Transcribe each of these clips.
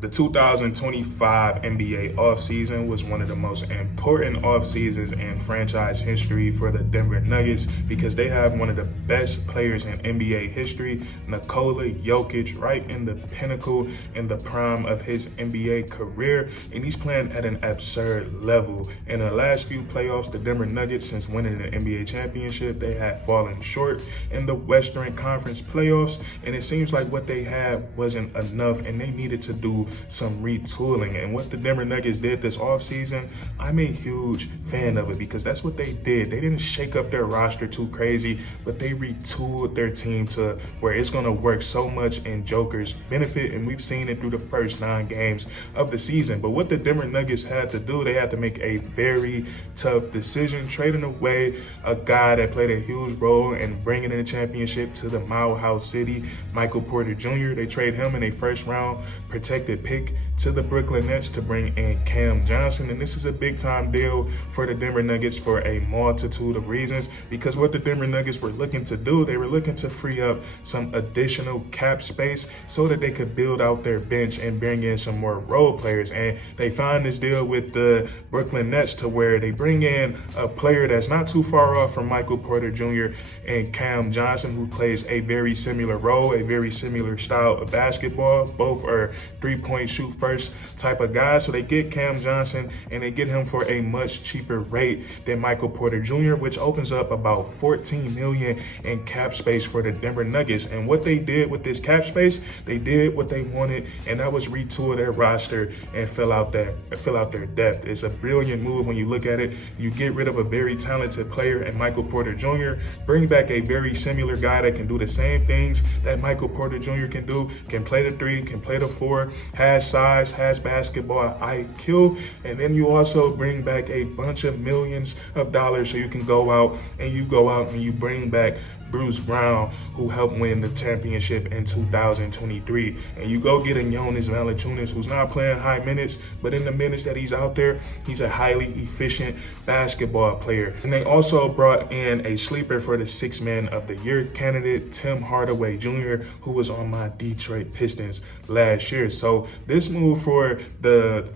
The 2025 NBA offseason was one of the most important offseasons in franchise history for the Denver Nuggets because they have one of the best players in NBA history, Nikola Jokić, right in the pinnacle, in the prime of his NBA career, and he's playing at an absurd level. In the last few playoffs, the Denver Nuggets, since winning the NBA championship, they had fallen short in the Western Conference playoffs, and it seems like what they had wasn't enough, and they needed to do some retooling. And what the Denver Nuggets did this offseason, I'm a huge fan of it because that's what they did. They didn't shake up their roster too crazy, but they retooled their team to where it's going to work so much in Joker's benefit, and we've seen it through the first 9 games of the season. But what the Denver Nuggets had to do, they had to make a very tough decision, trading away a guy that played a huge role in bringing in a championship to the Mile House City, Michael Porter Jr. They trade him in a first-round protected pick to the Brooklyn Nets to bring in Cam Johnson. And this is a big-time deal for the Denver Nuggets for a multitude of reasons, because what the Denver Nuggets were looking to do, they were looking to free up some additional cap space so that they could build out their bench and bring in some more role players. And they found this deal with the Brooklyn Nets to where they bring in a player that's not too far off from Michael Porter Jr. and Cam Johnson, who plays a very similar role, a very similar style of basketball. Both are three-point shoot first type of guys. So they get Cam Johnson and they get him for a much cheaper rate than Michael Porter Jr., which opens up about $14 million in cap space for the Denver Nuggets. And what they did with this cap space, they did what they wanted, and that was retool their roster and fill out their depth. It's a brilliant move when you look at it. You get rid of a very talented player in Michael Porter Jr., bring back a very similar guy that can do the same things that Michael Porter Jr. can do, can play the 3, can play the 4, has size, has basketball IQ, and then you also bring back a bunch of millions of dollars so you can go out and you bring back Bruce Brown, who helped win the championship in 2023. And you go get a Jonas Valanciunas, who's not playing high minutes, but in the minutes that he's out there, he's a highly efficient basketball player. And they also brought in a sleeper for the 6th Man of the Year candidate, Tim Hardaway Jr., who was on my Detroit Pistons last year. So this move for the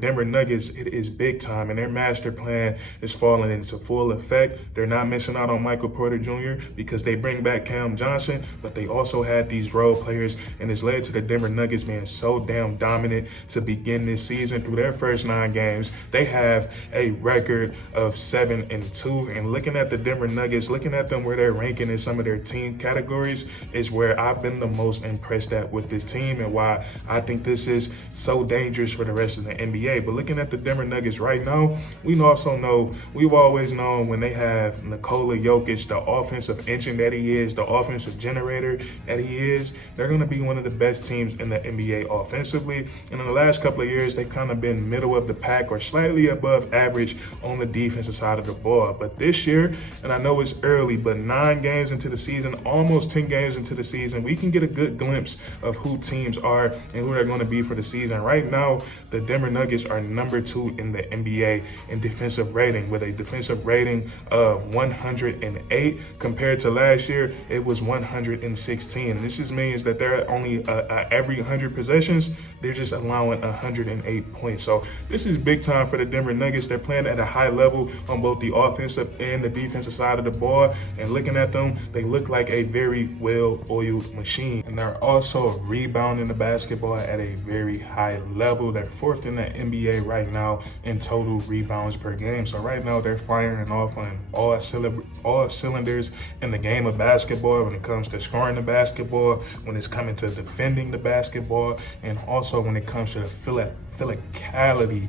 Denver Nuggets, it is big time, and their master plan is falling into full effect. They're not missing out on Michael Porter Jr. because they bring back Cam Johnson, but they also had these role players, and it's led to the Denver Nuggets being so damn dominant to begin this season. Through their first 9 games, they have a record of 7-2. And looking at the Denver Nuggets, looking at them where they're ranking in some of their team categories, is where I've been the most impressed at with this team and why I think this is so dangerous for the rest of the NBA. But looking at the Denver Nuggets right now, we've always known when they have Nikola Jokić, the offensive engine that he is, the offensive generator that he is, they're going to be one of the best teams in the NBA offensively. And in the last couple of years, they've kind of been middle of the pack or slightly above average on the defensive side of the ball. But this year, and I know it's early, but 9 games into the season, almost 10 games into the season, we can get a good glimpse of who teams are and who they're going to be for the season. Right now, the Denver Nuggets are number 2 in the NBA in defensive rating, with a defensive rating of 108. Compared to last year, it was 116. And this just means that they're only every 100 possessions, they're just allowing 108 points. So this is big time for the Denver Nuggets. They're playing at a high level on both the offensive and the defensive side of the ball. And looking at them, they look like a very well-oiled machine. And they're also rebounding the basketball at a very high level. They're 4th in the NBA right now in total rebounds per game. So right now they're firing off on all cylinders in the game of basketball when it comes to scoring the basketball, when it's coming to defending the basketball, and also when it comes to the physicality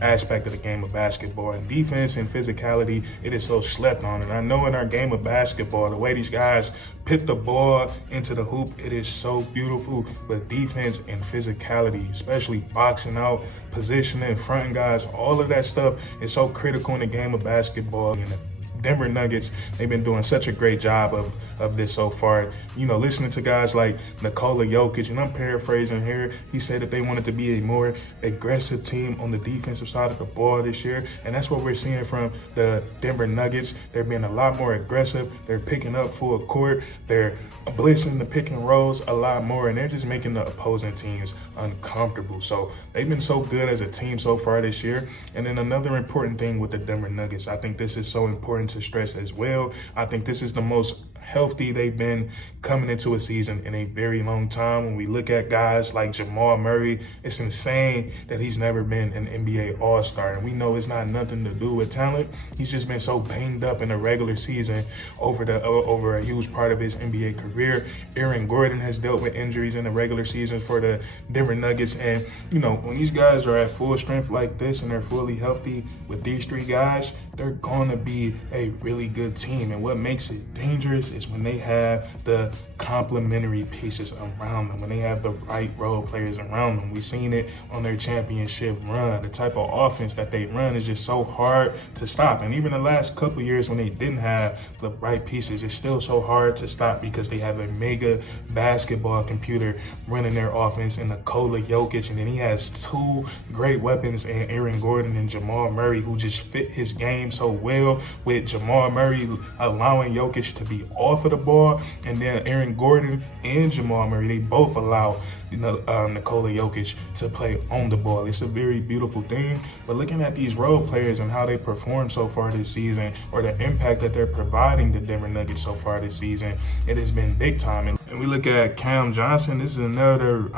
aspect of the game of basketball. And defense and physicality, it is so slept on. And I know in our game of basketball, the way these guys put the ball into the hoop, it is so beautiful. But defense and physicality, especially boxing out, positioning, fronting guys, all of that stuff is so critical in the game of basketball. And Denver Nuggets, they've been doing such a great job of this so far. You know, listening to guys like Nikola Jokić, and I'm paraphrasing here, he said that they wanted to be a more aggressive team on the defensive side of the ball this year, and that's what we're seeing from the Denver Nuggets. They're being a lot more aggressive. They're picking up full court. They're blitzing the pick and rolls a lot more, and they're just making the opposing teams uncomfortable. So they've been so good as a team so far this year. And then another important thing with the Denver Nuggets, I think this is so important to stress as well. I think this is the most healthy they've been coming into a season in a very long time. When we look at guys like Jamal Murray, it's insane that he's never been an NBA All-Star. And we know it's not nothing to do with talent. He's just been so banged up in the regular season over a huge part of his NBA career. Aaron Gordon has dealt with injuries in the regular season for the Denver Nuggets. And, you know, when these guys are at full strength like this and they're fully healthy with these three guys, they're going to be a really good team. And what makes it dangerous is when they have the complementary pieces around them, when they have the right role players around them. We've seen it on their championship run. The type of offense that they run is just so hard to stop. And even the last couple of years when they didn't have the right pieces, it's still so hard to stop because they have a mega basketball computer running their offense in Nikola Jokić. And then he has two great weapons in Aaron Gordon and Jamal Murray, who just fit his game so well, with Jamal Murray allowing Jokić to be off of the ball, and then Aaron Gordon and Jamal Murray, they both allow Nikola Jokić to play on the ball. It's a very beautiful thing. But looking at these role players and how they perform so far this season, or the impact that they're providing the Denver Nuggets so far this season, it has been big time. And we look at Cam Johnson. This is another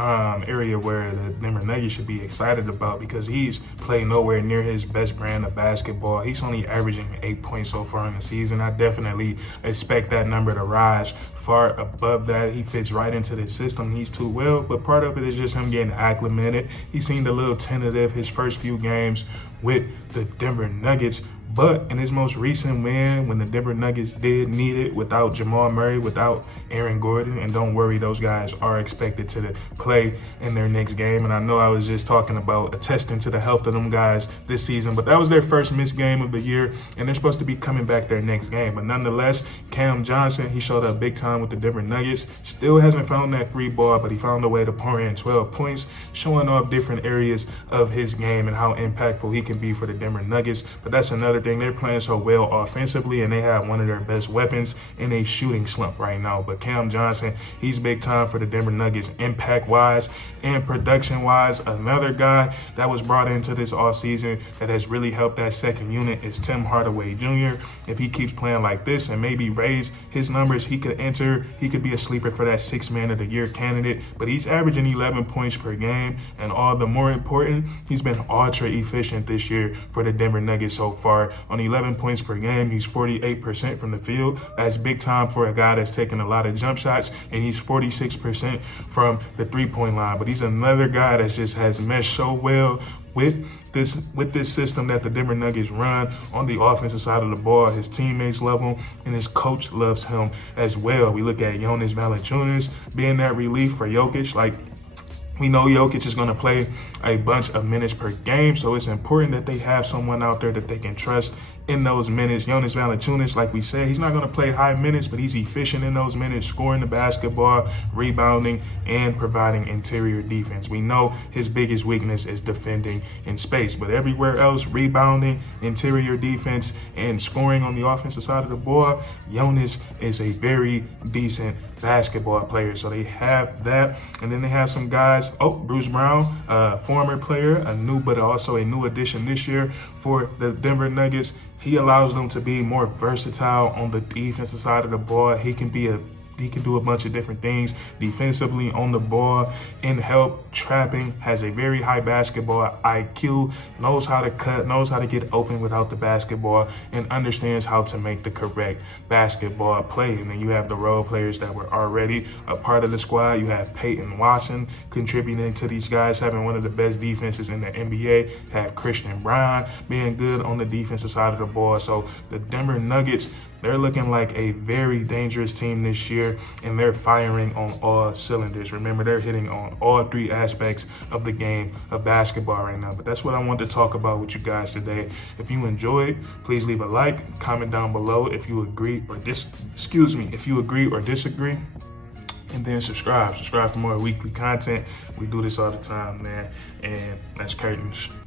area where the Denver Nuggets should be excited about, because he's played nowhere near his best brand of basketball. He's only averaging 8 points so far in the season. I definitely expect that number to rise far above that. He fits right into the system. He's too well, but part of it is just him getting acclimated. He seemed a little tentative his first few games with the Denver Nuggets. But in his most recent win, when the Denver Nuggets did need it, without Jamal Murray, without Aaron Gordon, and don't worry, those guys are expected to play in their next game. And I know I was just talking about attesting to the health of them guys this season, but that was their first missed game of the year, and they're supposed to be coming back their next game. But nonetheless, Cam Johnson, he showed up big time with the Denver Nuggets. Still hasn't found that free ball, but he found a way to pour in 12 points, showing off different areas of his game and how impactful he can be for the Denver Nuggets. But that's another thing. They're playing so well offensively, and they have one of their best weapons in a shooting slump right now. But Cam Johnson, he's big time for the Denver Nuggets, impact-wise and production-wise. Another guy that was brought into this offseason that has really helped that second unit is Tim Hardaway Jr. If he keeps playing like this and maybe raise his numbers, he could be a sleeper for that 6th Man of the Year candidate. But he's averaging 11 points per game, and all the more important, he's been ultra efficient this year for the Denver Nuggets so far. On 11 points per game, he's 48% from the field. That's big time for a guy that's taking a lot of jump shots, and he's 46% from the three-point line. But he's another guy that just has meshed so well with this system that the Denver Nuggets run on the offensive side of the ball. His teammates love him, and his coach loves him as well. We look at Jonas Valanciunas being that relief for Jokić. Like, we know Jokić is going to play a bunch of minutes per game, so it's important that they have someone out there that they can trust in those minutes. Jonas Valanciunas, like we said, he's not going to play high minutes, but he's efficient in those minutes, scoring the basketball, rebounding, and providing interior defense. We know his biggest weakness is defending in space, but everywhere else, rebounding, interior defense, and scoring on the offensive side of the ball, Jonas is a very decent basketball player. So they have that. And then they have some guys, Bruce Brown, former player, but also a new addition this year for the Denver Nuggets. He allows them to be more versatile on the defensive side of the ball. He can do a bunch of different things defensively, on the ball, in help, trapping, has a very high basketball IQ, knows how to cut, knows how to get open without the basketball, and understands how to make the correct basketball play. And then you have the role players that were already a part of the squad. You have Peyton Watson contributing to these guys, having one of the best defenses in the NBA. You have Christian Brown being good on the defensive side of the ball. So the Denver Nuggets, they're looking like a very dangerous team this year. together, and they're firing on all cylinders. Remember, they're hitting on all three aspects of the game of basketball right now. But that's what I want to talk about with you guys today. If you enjoyed, please leave a like, comment down below if you agree or if you agree or disagree. And then subscribe for more weekly content. We do this all the time, man. And that's curtains.